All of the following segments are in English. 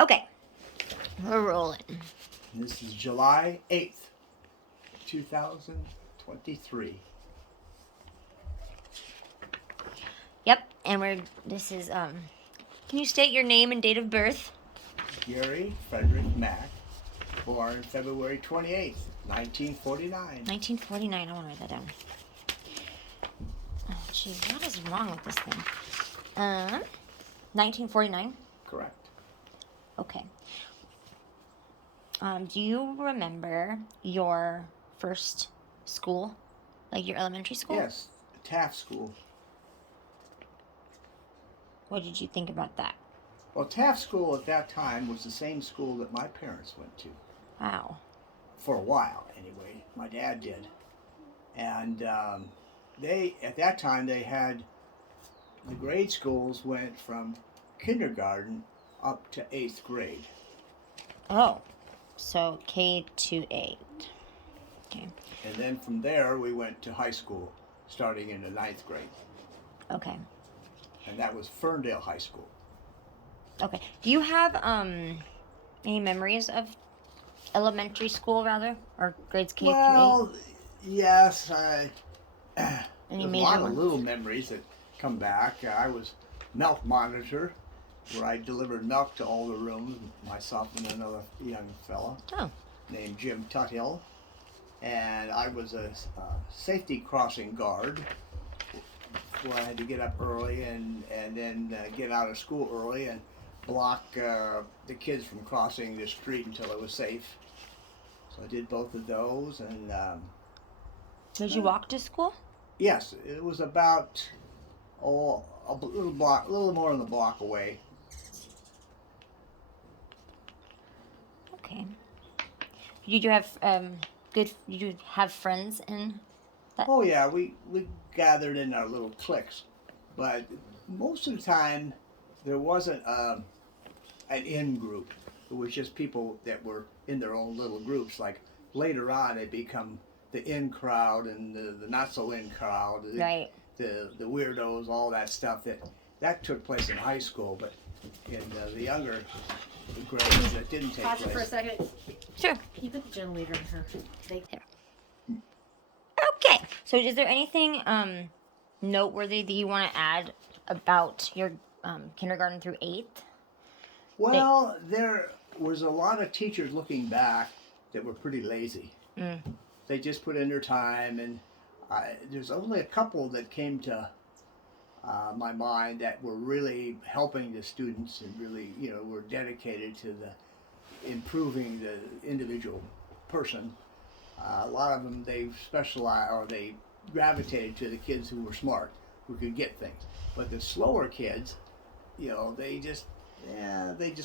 Okay, we're rolling. This is July 8th, 2023. Yep, and this is, can you state your name and date of birth? Gary Frederick Mack, born February 28th, 1949. 1949, I want to write that down. Oh, jeez, what is wrong with this thing? 1949? Correct. Okay. Do you remember your first school? Like your elementary school? Yes, Taft School. What did you think about that? Well, Taft School at that time was the same school that my parents went to. Wow. For a while, anyway. My dad did. And at that time, they had, the grade schools went from kindergarten up to 8th grade. Oh, so K to 8. Okay. And then from there, we went to high school, starting in the 9th grade. Okay. And that was Ferndale High School. Okay. Do you have any memories of elementary school, rather, or grades K through 8? Well, yes. Any There's a major lot ones? of little memories that come back. I was milk monitor, where I delivered milk to all the rooms, myself and another young fella named Jim Tuthill. And I was a safety crossing guard, where I had to get up early and then get out of school early and block the kids from crossing the street until it was safe. So I did both of those. And did you walk to school? yes, it was about a little more than a block away. Okay. Did you have did you have friends in that? Oh yeah, we gathered in our little cliques, but most of the time there wasn't an in group. It was just people that were in their own little groups. Like later on, it become the in crowd and the not so in crowd. Right. The weirdos, all that stuff that took place in high school, but in the younger grades that didn't take Pause place. it for a second. Sure. Can you put the generator in her? Okay. So, is there anything noteworthy that you want to add about your kindergarten through 8th? Well, there was a lot of teachers looking back that were pretty lazy. They just put in their time, and there's only a couple that came to my mind that were really helping the students and really, were dedicated to the improving the individual person. A lot of them, they specialized or they gravitated to the kids who were smart, who could get things. But the slower kids, they just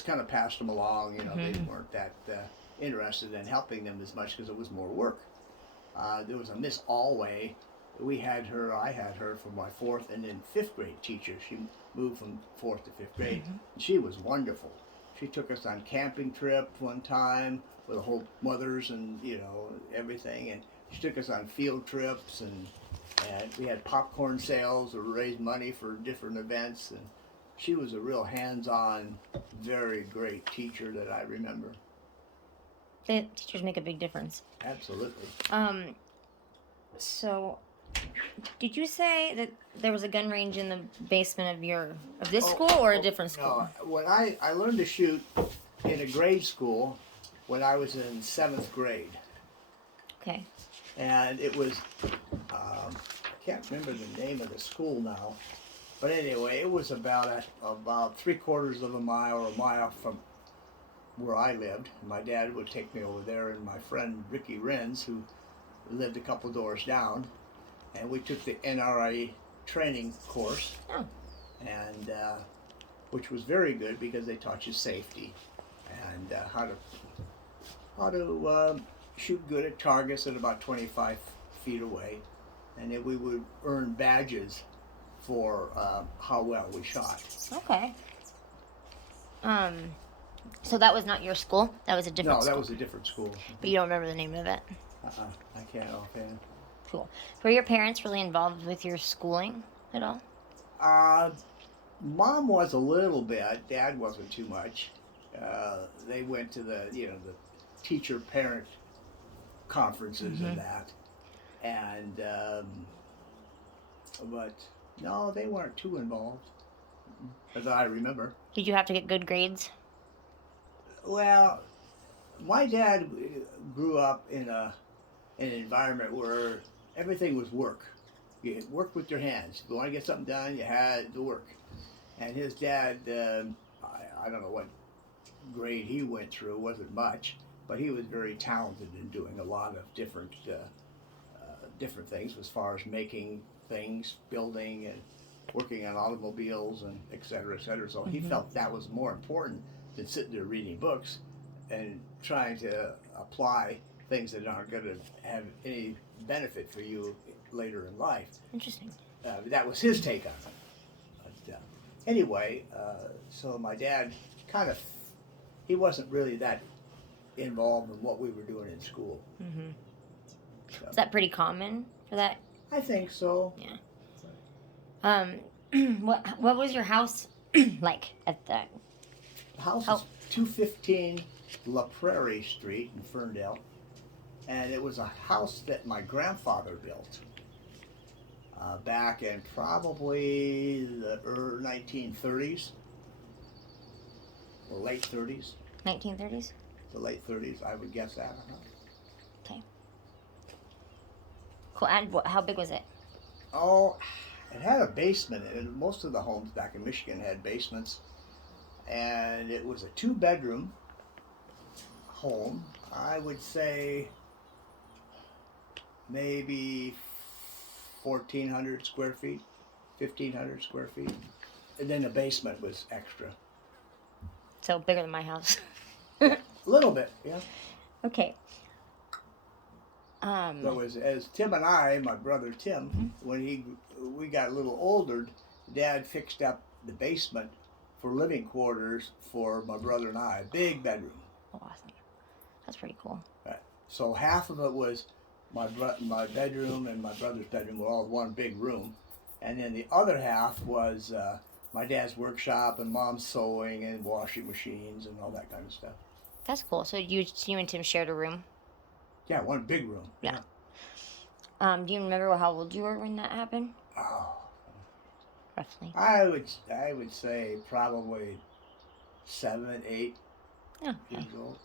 kind of passed them along. They weren't that interested in helping them as much because it was more work. There was a Miss Alway. I had her for my 4th and then 5th grade teacher. She moved from 4th to 5th grade. She was wonderful. She took us on camping trip one time with the whole mothers and everything, and she took us on field trips, and we had popcorn sales or raised money for different events, and she was a real hands-on, very great teacher that I remember. The teachers make a big difference. Absolutely. So, did you say that there was a gun range in the basement of this school or a different school? No, when I learned to shoot in a grade school when I was in 7th grade. Okay. And it was, I can't remember the name of the school now, but anyway, it was about 3/4 of a mile or a mile from where I lived. My dad would take me over there, and my friend Ricky Renz, who lived a couple doors down, and we took the NRA training course, and which was very good because they taught you safety and how to shoot good at targets at about 25 feet away, and then we would earn badges for how well we shot. Okay. So that was not your school? That was a different school? No, that was a different school. But you don't remember the name of it? I can't offhand. Cool. Were your parents really involved with your schooling at all? Mom was a little bit. Dad wasn't too much. They went to the the teacher parent conferences and that, and but no, they weren't too involved, as I remember. Did you have to get good grades? Well, my dad grew up in an environment where everything was work. You worked with your hands. If you want to get something done, you had to work. And his dad, I don't know what grade he went through, wasn't much, but he was very talented in doing a lot of different things as far as making things, building, and working on automobiles, and et cetera, et cetera. So he felt that was more important than sitting there reading books and trying to apply things that aren't going to have any benefit for you later in life. Interesting. That was his take on it. But, anyway, so my dad he wasn't really that involved in what we were doing in school. So, Is that pretty common for that? I think so. Yeah. What was your house like at that? The house is 215 La Prairie Street in Ferndale, and it was a house that my grandfather built back in probably the 1930s, the late 30s. 1930s? The late 30s, I would guess that. Okay. Cool. And how big was it? Oh, it had a basement in it. Most of the homes back in Michigan had basements. And it was a 2-bedroom home. I would say maybe 1,400 square feet, 1,500 square feet. And then the basement was extra. So bigger than my house. A little bit, yeah. Okay. So as Tim and I, my brother Tim, when we got a little older, Dad fixed up the basement for living quarters for my brother and I, a big bedroom. Oh, awesome. That's pretty cool. Right. So half of it was my bedroom and my brother's bedroom were all one big room, and then the other half was my dad's workshop and mom's sewing and washing machines and all that kind of stuff. That's cool. So you and Tim shared a room? Yeah, one big room. Yeah. Do you remember how old you were when that happened? Oh. Roughly. I would say probably 7, 8 Oh, okay. years old.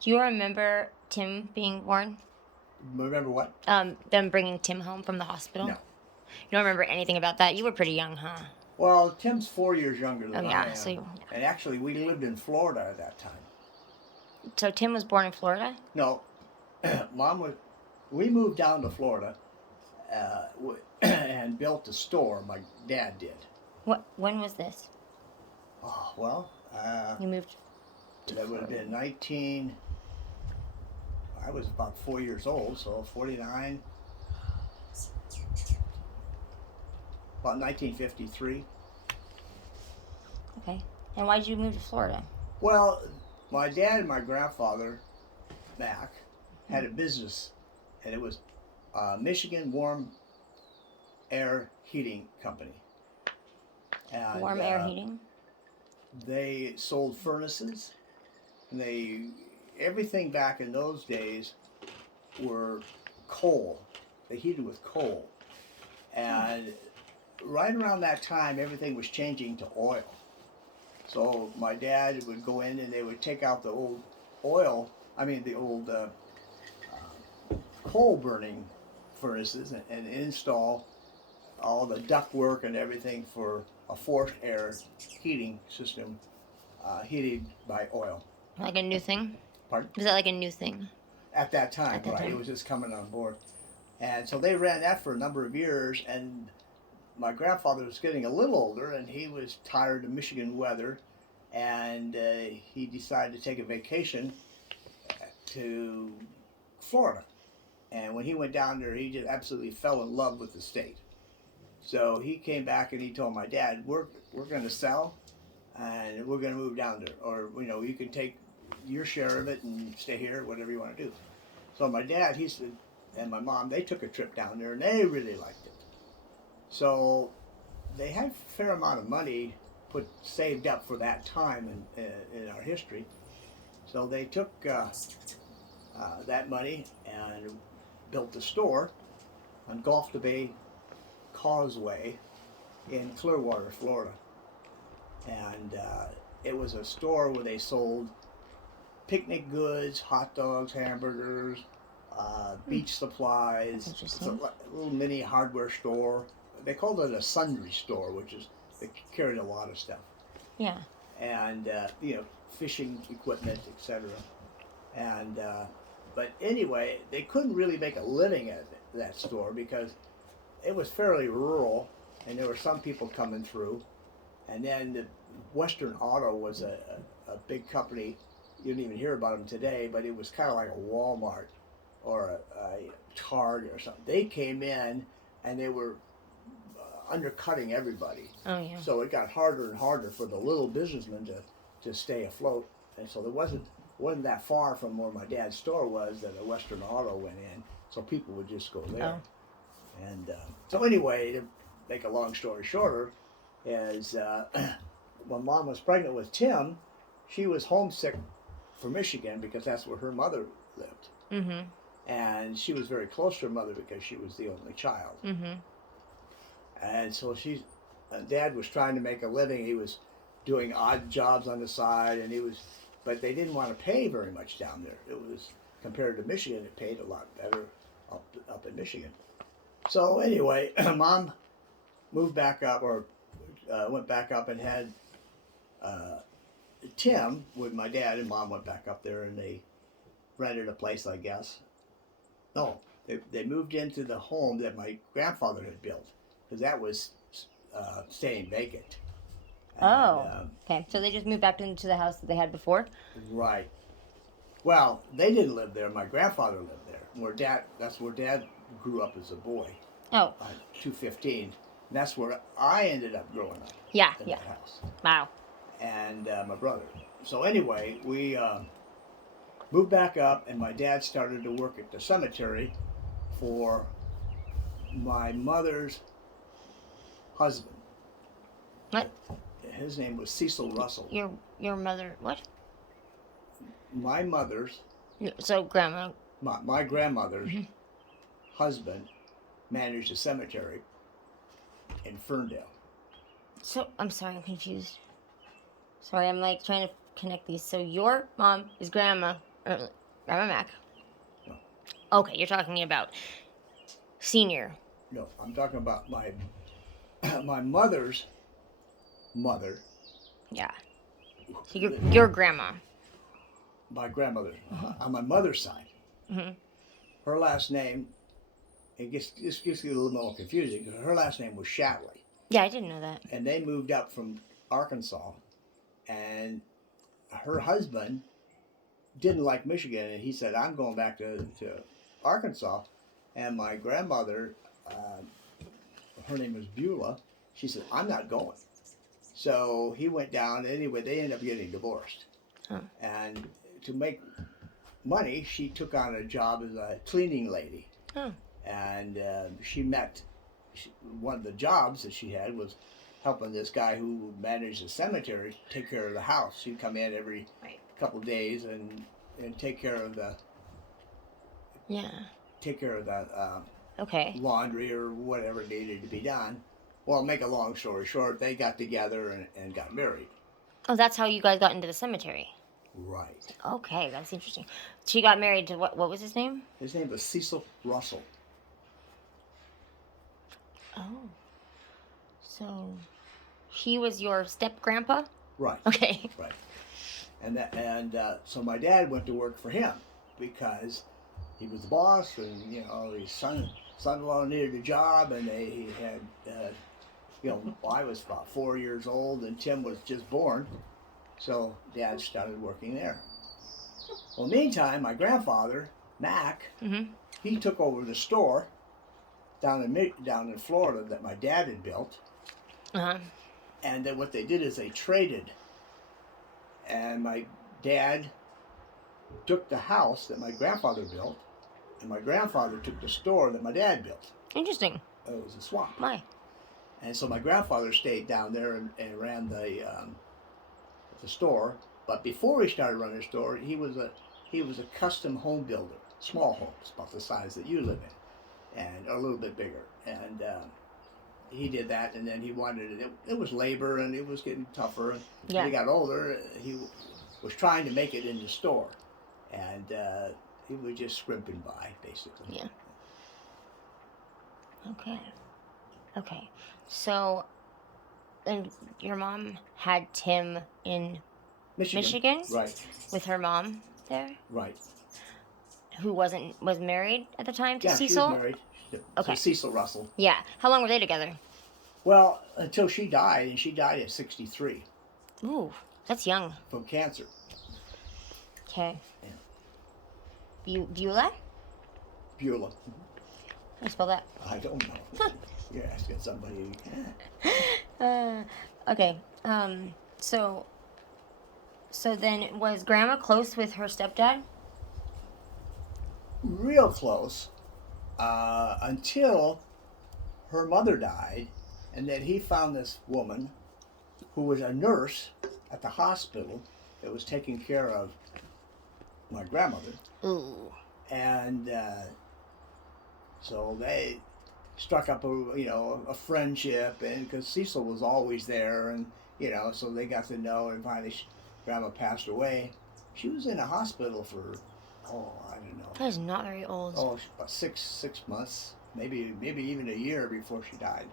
Do you remember Tim being born? Remember what? Them bringing Tim home from the hospital? No. You don't remember anything about that? You were pretty young, huh? Well, Tim's 4 years younger than Oh, I yeah. am. So And actually, we lived in Florida at that time. So Tim was born in Florida? No, we moved down to Florida and built a store. My dad did. When was this? Oh, well, You moved to that would have Florida. been I was about 4 years old, so 49. About 1953. Okay. And why did you move to Florida? Well, my dad and my grandfather, Mack, had a business, and it was Michigan Warm Air Heating Company. And, Warm air heating? They sold furnaces. And everything back in those days were coal. They heated with coal. And right around that time, everything was changing to oil. So my dad would go in and they would take out the old coal burning furnaces and install all the ductwork and everything for a forced air heating system heated by oil. Like a new thing? Pardon? Was that like a new thing? At that time, At that right. time. It was just coming on board. And so they ran that for a number of years, and my grandfather was getting a little older, and he was tired of Michigan weather, and he decided to take a vacation to Florida. And when he went down there, he just absolutely fell in love with the state. So he came back and he told my dad, we're going to sell, and we're going to move down there. Or, you can take your share of it and stay here, whatever you want to do. So my dad, he said, and my mom, they took a trip down there, and they really liked it. So they had a fair amount of money saved up for that time in our history. So they took that money and built a store on Gulf to Bay Causeway in Clearwater, Florida. And it was a store where they sold picnic goods, hot dogs, hamburgers, beach supplies. It's a little mini hardware store. They called it a sundry store, which is, they carried a lot of stuff. Yeah. And, fishing equipment, etc. And, but anyway, they couldn't really make a living at that store because it was fairly rural and there were some people coming through. And then the Western Auto was a big company. You didn't even hear about them today, but it was kind of like a Walmart or a Target or something. They came in and they were undercutting everybody. Oh, yeah. So it got harder and harder for the little businessmen to stay afloat. And so there wasn't that far from where my dad's store was that a Western Auto went in. So people would just go there. Oh. And so anyway, to make a long story shorter, is when Mom was pregnant with Tim, she was homesick for Michigan because that's where her mother lived. Mm-hmm. And she was very close to her mother because she was the only child. Mm-hmm. And so Dad was trying to make a living. He was doing odd jobs on the side, but they didn't want to pay very much down there. It was, compared to Michigan, it paid a lot better up in Michigan. So anyway, Mom moved back up, or went back up and had Tim with my dad, and Mom went back up there and they rented a place, I guess. No, they moved into the home that my grandfather had built because that was staying vacant. And, okay. So they just moved back into the house that they had before? Right. Well, they didn't live there. My grandfather lived there. That's where Dad grew up as a boy. Oh. 215. And that's where I ended up growing up. Yeah, in that house. Wow. And my brother. So anyway, we moved back up, and my dad started to work at the cemetery for my mother's husband. What? His name was Cecil Russell. Your mother, what? My mother's. So grandma. My grandmother's husband managed a cemetery in Ferndale. So, I'm sorry, I'm confused. Sorry, I'm like trying to connect these. So your mom is Grandma Mack. No. Okay, you're talking about Senior. No, I'm talking about my mother's mother. Yeah. So your grandma. My grandmother, on my mother's side. Mm-hmm. Her last name, it gets a little more confusing because her last name was Shatley. Yeah, I didn't know that. And they moved up from Arkansas, and her husband didn't like Michigan, and he said, I'm going back to Arkansas. And my grandmother, her name was Beulah, she said, I'm not going. So he went down. Anyway, they ended up getting divorced. Huh. And to make money, she took on a job as a cleaning lady. Oh. And one of the jobs that she had was helping this guy who managed the cemetery take care of the house. She'd come in every couple of days and take care of the laundry or whatever needed to be done. Well, make a long story short, they got together and got married. Oh, that's how you guys got into the cemetery. Right. Okay, that's interesting. She got married to what was his name? His name was Cecil Russell. Oh. So he was your step grandpa? Right. Okay. Right. And so my dad went to work for him because he was the boss, and his son-in-law needed a job, and he had I was about 4 years old and Tim was just born, so Dad started working there. Well, meantime, my grandfather Mack, he took over the store down in Florida that my dad had built. And then what they did is they traded, and my dad took the house that my grandfather built, and my grandfather took the store that my dad built. Interesting. It was a swap. Why? And so my grandfather stayed down there and ran the store. But before he started running the store, he was a custom home builder, small homes about the size that you live in, and a little bit bigger. And he did that, and then he wanted it. It was labor, and it was getting tougher. And Yeah. when he got older, he was trying to make it in the store, and he was just scrimping by, basically. Yeah. Okay. Okay. So, and your mom had Tim in Michigan? Right. With her mom there? Right. Who was married at the time to Yeah, Cecil? she was married Okay. to Cecil Russell. Yeah. How long were they together? Well, until she died, and she died at 63 Ooh, that's young. from cancer. Okay. Yeah. Beulah? Beulah. How do you spell that? I don't know. You're asking somebody. Okay. So then was Grandma close with her stepdad? Real close until her mother died, and then he found this woman who was a nurse at the hospital that was taking care of my grandmother. Ooh. And so they struck up a friendship, and because Cecil was always there, and so they got to know, and finally Grandma passed away. She was in a hospital for I don't know. That is not very old. Oh, about six months, maybe even a year before she died.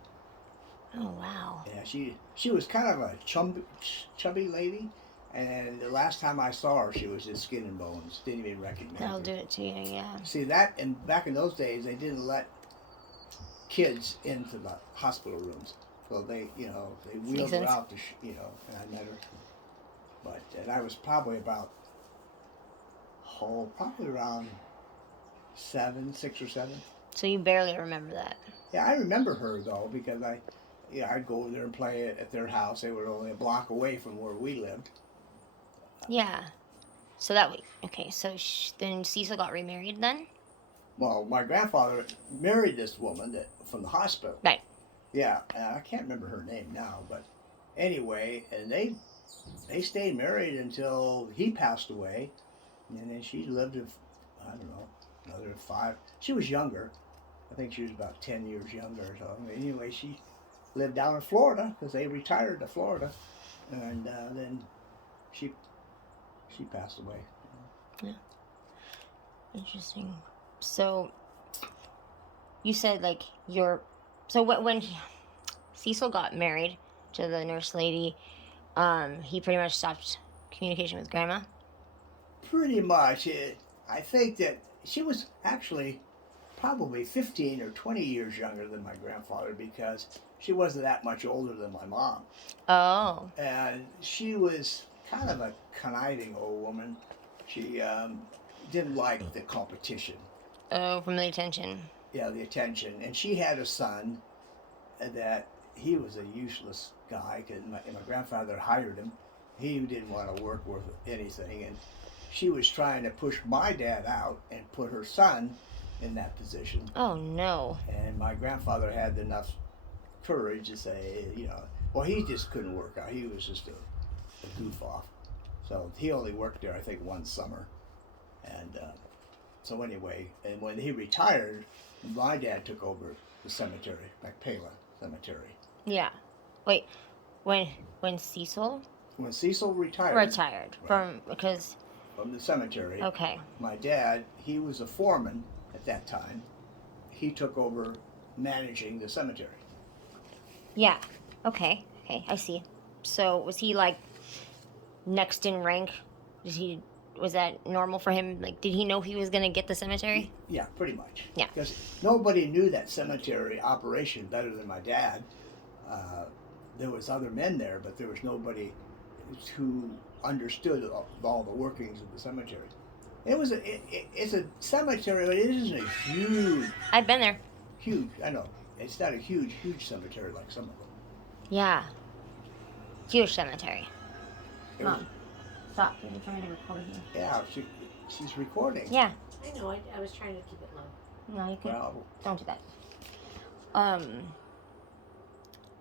Oh wow. Yeah, she was kind of a chubby lady, and the last time I saw her, she was just skin and bones. Didn't even recognize That'll her. do it to you, yeah. See that, and back in those days, they didn't let kids into the hospital rooms, so they wheeled her out to and I met her, and I was probably around 6 or 7. So you barely remember that. Yeah, I remember her though, because I'd go over there and play at their house. They were only a block away from where we lived. Yeah. So that way. Okay. So then Cecil got remarried then. Well, my grandfather married this woman from the hospital. Right. Yeah, I can't remember her name now, but anyway, and they stayed married until he passed away, and then she lived, I don't know, another 5. She was younger. I think she was about 10 years younger or something. Anyway, she lived down in Florida because they retired to Florida, and then she passed away. Yeah. Interesting. So you said when Cecil got married to the nurse lady, he pretty much stopped communication with Grandma. Pretty much. I think that she was actually probably 15 or 20 years younger than my grandfather, because she wasn't that much older than my mom. Oh. And she was kind of a conniving old woman. She didn't like the competition. Oh, from the attention. Yeah, the attention. And she had a son that he was a useless guy, because my grandfather hired him. He didn't want to work worth anything, and she was trying to push my dad out and put her son in that position. Oh no. And my grandfather had enough courage to say, well, he just couldn't work out. He was just a goof off. So he only worked there, I think, one summer. And so anyway, and when he retired, my dad took over the cemetery, Pela Cemetery. Yeah. Wait. When Cecil? When Cecil retired. Retired from the cemetery. Okay. My dad, he was a foreman at that time. He took over managing the cemetery. Yeah. Okay. I see. So was he next in rank? Was that normal for him? Did he know he was gonna get the cemetery? Yeah, pretty much. Yeah. Because nobody knew that cemetery operation better than my dad. There was other men there, but there was nobody who understood all the workings of the cemetery. It's a cemetery, but it isn't a huge. I've been there. Huge, I know. It's not a huge cemetery like some of them. Yeah. Huge cemetery. Mom, stop. You're trying to record here. Yeah, she's recording. Yeah. I know. I was trying to keep it low. No, you can. Well, Don't do that.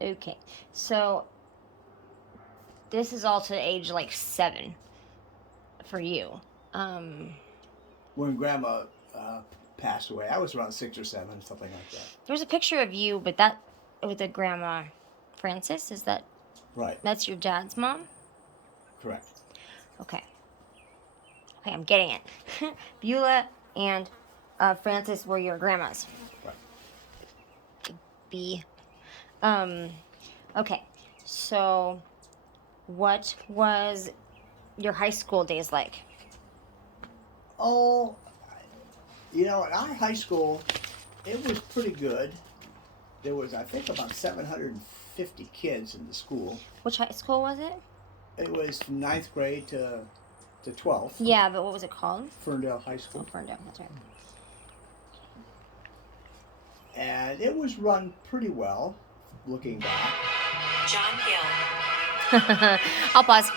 Okay, so this is all to age like 7 for you. When Grandma passed away, I was around 6 or 7, something like that. There's a picture of you, but that with the grandma Frances. Is that Right. that's your dad's mom? Correct. Okay. Okay, I'm getting it. Beulah and Frances were your grandmas. Right. B. Okay. So, what was your high school days like? Oh, in our high school, it was pretty good. There was, I think, about 750 kids in the school. Which high school was it? It was from 9th grade to 12th. Yeah, but what was it called? Ferndale High School. Oh, Ferndale. That's right. And it was run pretty well, looking back. John Gill. I'll pause.